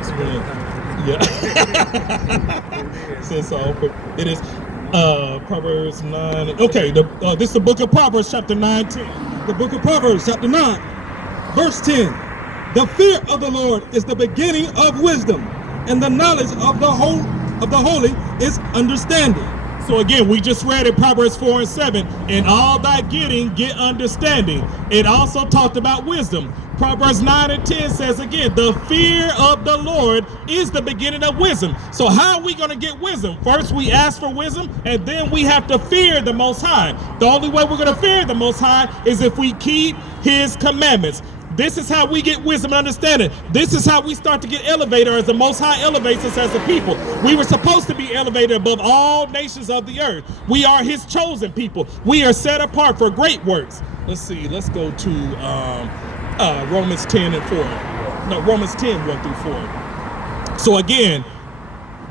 It's when, yeah. Since it is Proverbs 9. Okay, this is the book of Proverbs, chapter 9:10. The book of Proverbs, chapter 9, verse 10. The fear of the Lord is the beginning of wisdom, and the knowledge of the holy is understanding. So again, we just read in Proverbs 4 and 7, in all thy getting, get understanding. It also talked about wisdom. Proverbs 9 and 10 says again, the fear of the Lord is the beginning of wisdom. So how are we going to get wisdom? First, we ask for wisdom, and then we have to fear the Most High. The only way we're going to fear the Most High is if we keep his commandments. This is how we get wisdom and understanding. This is how we start to get elevated as the Most High elevates us as a people. We were supposed to be elevated above all nations of the earth. We are his chosen people. We are set apart for great works. Let's see. Let's go to Romans 10 and 4. No, Romans 10, 1 through 4. So again,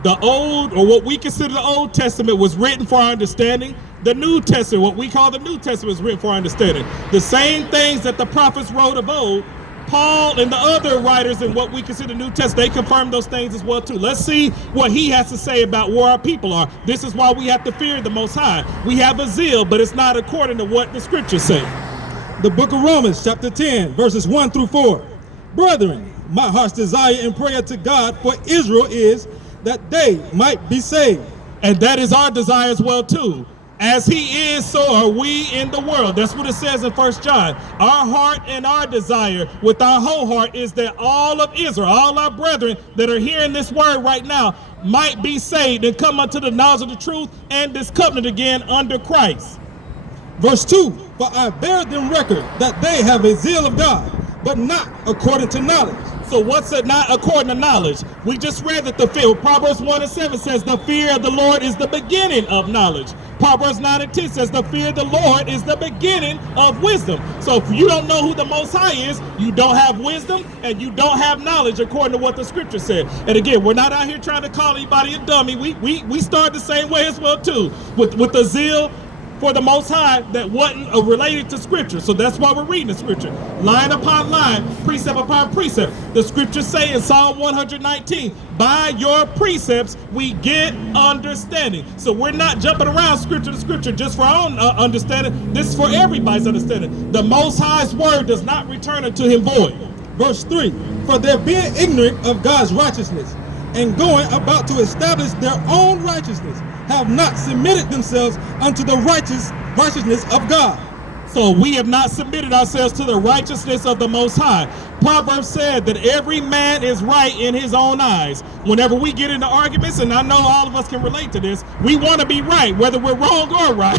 the old, or what we consider the Old Testament, was written for our understanding. The New Testament, what we call the New Testament, is written for our understanding. The same things that the prophets wrote of old, Paul and the other writers in what we consider the New Testament, they confirm those things as well too. Let's see what he has to say about where our people are. This is why we have to fear the Most High. We have a zeal, but it's not according to what the scriptures say. The book of Romans, chapter 10, verses 1 through 4. Brethren, my heart's desire and prayer to God for Israel is that they might be saved. And that is our desire as well too. As he is, so are we in the world. That's what it says in 1 John. Our heart and our desire with our whole heart is that all of Israel, all our brethren that are hearing this word right now, might be saved and come unto the knowledge of the truth and this covenant again under Christ. Verse 2, for I bear them record that they have a zeal of God, but not according to knowledge. So what's it not according to knowledge? We just read that the fear, Proverbs 1 and 7 says the fear of the Lord is the beginning of knowledge. Proverbs 9 and 10 says the fear of the Lord is the beginning of wisdom. So if you don't know who the Most High is, you don't have wisdom and you don't have knowledge according to what the scripture said. And again, we're not out here trying to call anybody a dummy. We start the same way as well too, with the zeal for the Most High that wasn't related to scripture. So that's why we're reading the scripture. Line upon line, precept upon precept. The scriptures say in Psalm 119, by your precepts we get understanding. So we're not jumping around scripture to scripture just for our own understanding. This is for everybody's understanding. The Most High's word does not return unto him void. Verse 3, for they're being ignorant of God's righteousness and going about to establish their own righteousness, have not submitted themselves unto the righteousness of God. So we have not submitted ourselves to the righteousness of the Most High. Proverbs said that every man is right in his own eyes. Whenever we get into arguments, and I know all of us can relate to this, we want to be right, whether we're wrong or right.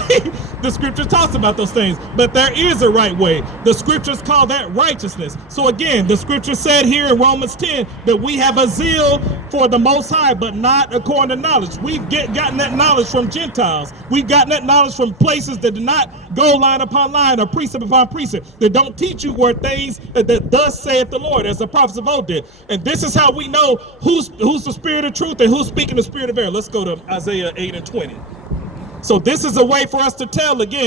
The scripture talks about those things, but there is a right way. The scriptures call that righteousness. So again, the scripture said here in Romans 10 that we have a zeal for the Most High, but not according to knowledge. We've gotten that knowledge from Gentiles. We've gotten that knowledge from places that do not go line upon line or precept upon precept. They don't teach you where things that thus saith the Lord, as the prophets of old did. And this is how we know who's the spirit of truth and who's speaking the spirit of error. Let's go to Isaiah 8 and 20. So this is a way for us to tell again.